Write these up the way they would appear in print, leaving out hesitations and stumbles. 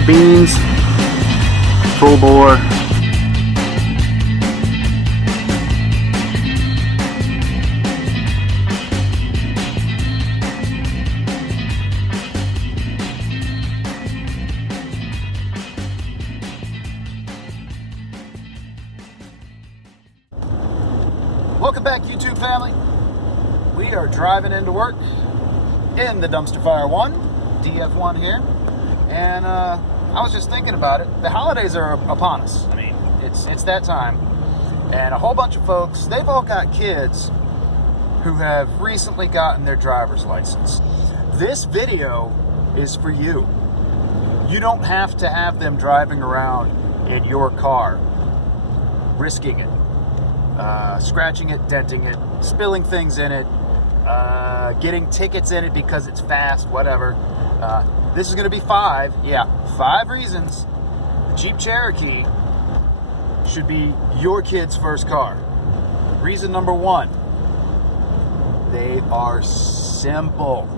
the beans, full bore. Welcome back, YouTube family. We are driving into work in the Dumpster Fire 1, DF1 here, and I was just thinking about it. The holidays are upon us. I mean, it's that time, and a whole bunch of folks, they've all got kids who have recently gotten their driver's license. This video is for you. You don't have to have them driving around in your car, risking it. Scratching it, denting it, spilling things in it, getting tickets in it because it's fast, whatever. This is going to be 5 reasons the Jeep Cherokee should be your kid's first car. Reason number 1, they are simple.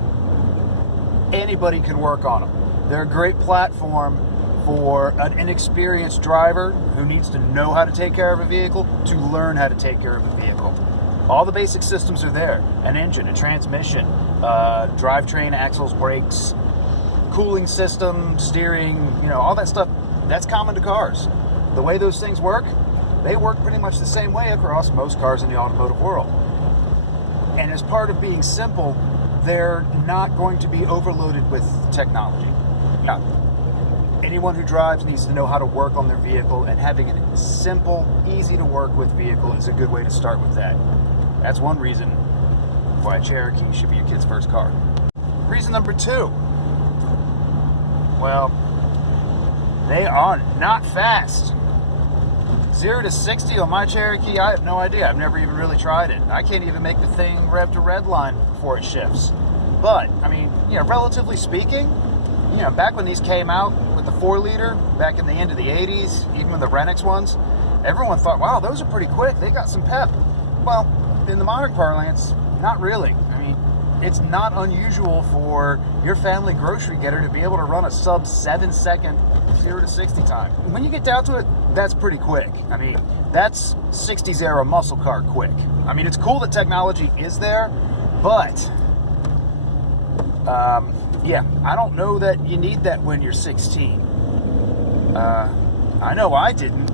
Anybody can work on them. They're a great platform for an inexperienced driver who needs to know how to take care of a vehicle to learn how to take care of a vehicle. All the basic systems are there. An engine, a transmission, drivetrain, axles, brakes, cooling system, steering, all that stuff, that's common to cars. The way those things work, they work pretty much the same way across most cars in the automotive world. And as part of being simple, they're not going to be overloaded with technology. Anyone who drives needs to know how to work on their vehicle, and having a simple, easy to work with vehicle is a good way to start with that. That's one reason why a Cherokee should be your kid's first car. Reason number 2, well, they are not fast. 0 to 60 on my Cherokee, I have no idea. I've never even really tried it. I can't even make the thing rev to red line before it shifts. But, I mean, relatively speaking, back when these came out with the 4-liter, back in the end of the 80s, even with the Renix ones, everyone thought, wow, those are pretty quick. They got some pep. Well, in the modern parlance, not really. I mean, it's not unusual for your family grocery getter to be able to run a sub 7-second 0 to 60 time. When you get down to it, that's pretty quick. I mean, that's 60s era muscle car quick. I mean, it's cool that technology is there, but I don't know that you need that when you're 16. I know I didn't.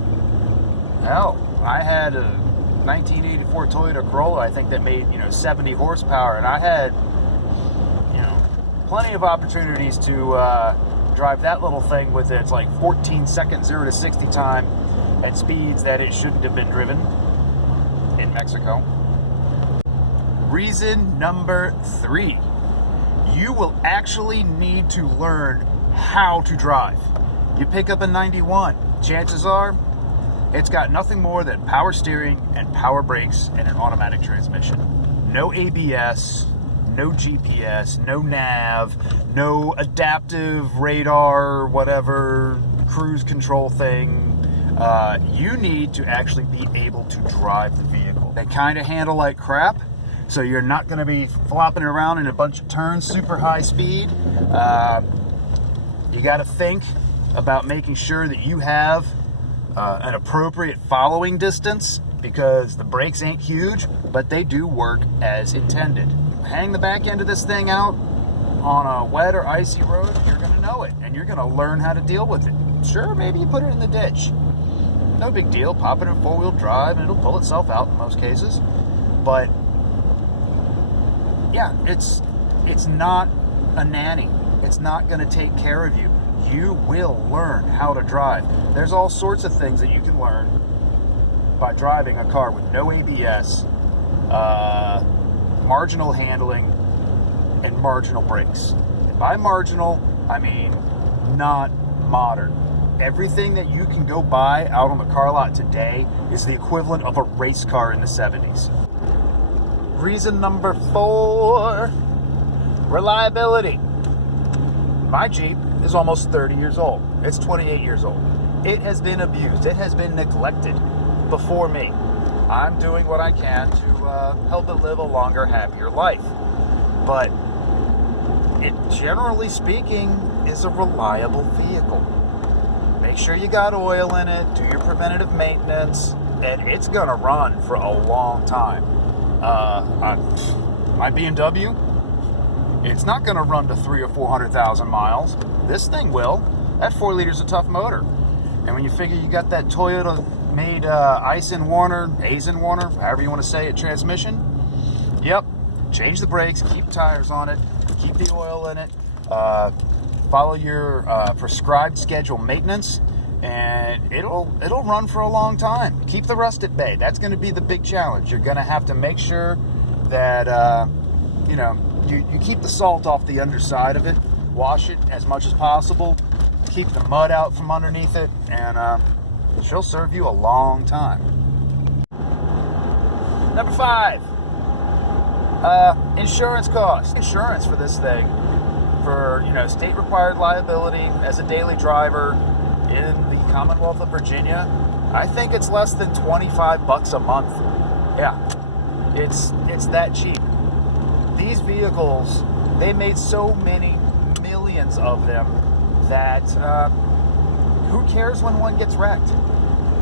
Hell, I had a 1984 Toyota Corolla, I think, that made, 70 horsepower, and I had, plenty of opportunities to drive that little thing with its 14-second 0 to 60 time at speeds that it shouldn't have been driven in Mexico. Reason number 3. You will actually need to learn how to drive. You pick up a 91, chances are it's got nothing more than power steering and power brakes and an automatic transmission. No ABS, no GPS, no nav, no adaptive radar, whatever, cruise control thing. You need to actually be able to drive the vehicle. They kind of handle like crap. So you're not going to be flopping around in a bunch of turns, super high speed. You got to think about making sure that you have an appropriate following distance, because the brakes ain't huge, but they do work as intended. Hang the back end of this thing out on a wet or icy road, you're going to know it, and you're going to learn how to deal with it. Sure, maybe you put it in the ditch. No big deal. Pop it in 4-wheel drive, and it'll pull itself out in most cases. But yeah, it's not a nanny. It's not going to take care of you. You will learn how to drive. There's all sorts of things that you can learn by driving a car with no ABS, marginal handling, and marginal brakes. And by marginal, I mean not modern. Everything that you can go buy out on the car lot today is the equivalent of a race car in the 70s. Reason number 4, reliability. My Jeep is almost 30 years old. It's 28 years old. It has been abused. It has been neglected before me. I'm doing what I can to help it live a longer, happier life. But it generally speaking is a reliable vehicle. Make sure you got oil in it, do your preventative maintenance, and it's gonna run for a long time. My BMW, it's not gonna run to 300,000 or 400,000 miles. This thing will. That 4 liters is a tough motor. And when you figure you got that Toyota made Aisin-Warner, however you want to say it, transmission, yep, change the brakes, keep tires on it, keep the oil in it, follow your prescribed schedule maintenance, and it'll run for a long time. Keep the rust at bay. That's going to be the big challenge. You're going to have to make sure that you keep the salt off the underside of it, wash it as much as possible, keep the mud out from underneath it, and she'll serve you a long time. Number 5, insurance costs. Insurance for this thing, for state required liability as a daily driver in the Commonwealth of Virginia, I think it's less than $25 a month. Yeah, it's that cheap. These vehicles, they made so many millions of them that who cares when one gets wrecked?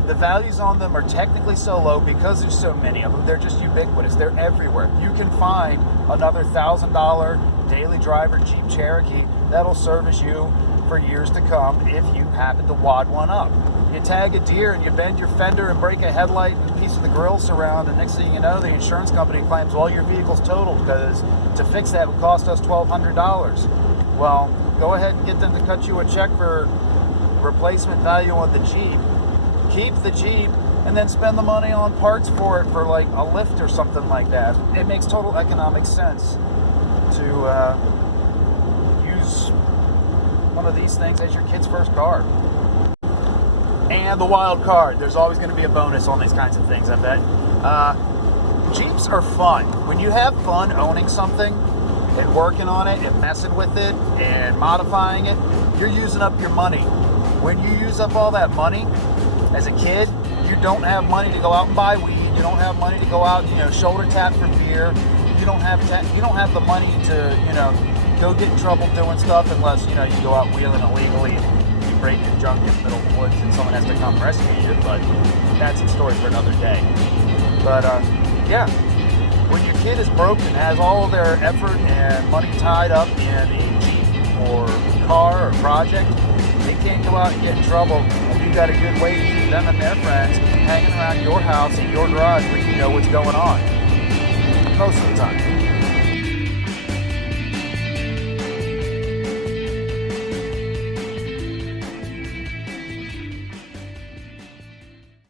The values on them are technically so low because there's so many of them. They're just ubiquitous. They're everywhere. You can find another $1,000 daily driver Jeep Cherokee that'll service you for years to come if you happen to wad one up. You tag a deer and you bend your fender and break a headlight and a piece of the grill surround, and next thing you know, the insurance company claims, well, your vehicle's totaled because to fix that would cost us $1,200. Well, go ahead and get them to cut you a check for replacement value on the Jeep. Keep the Jeep and then spend the money on parts for it, for like a lift or something like that. It makes total economic sense to use one of these things as your kid's first car. And the wild card, there's always going to be a bonus on these kinds of things, I bet. Jeeps are fun. When you have fun owning something and working on it and messing with it and modifying it, you're using up your money. When you use up all that money, as a kid, you don't have money to go out and buy weed. You don't have money to go out and shoulder tap for beer. You don't have the money to go get in trouble doing stuff unless you go out wheeling illegally and you break your junk in the middle of the woods and someone has to come rescue you. But that's a story for another day. But yeah, when your kid is broke and has all of their effort and money tied up in a Jeep or car or project, they can't go out and get in trouble. You got a good way to keep them and their friends hanging around your house in your garage where you know what's going on most of the time.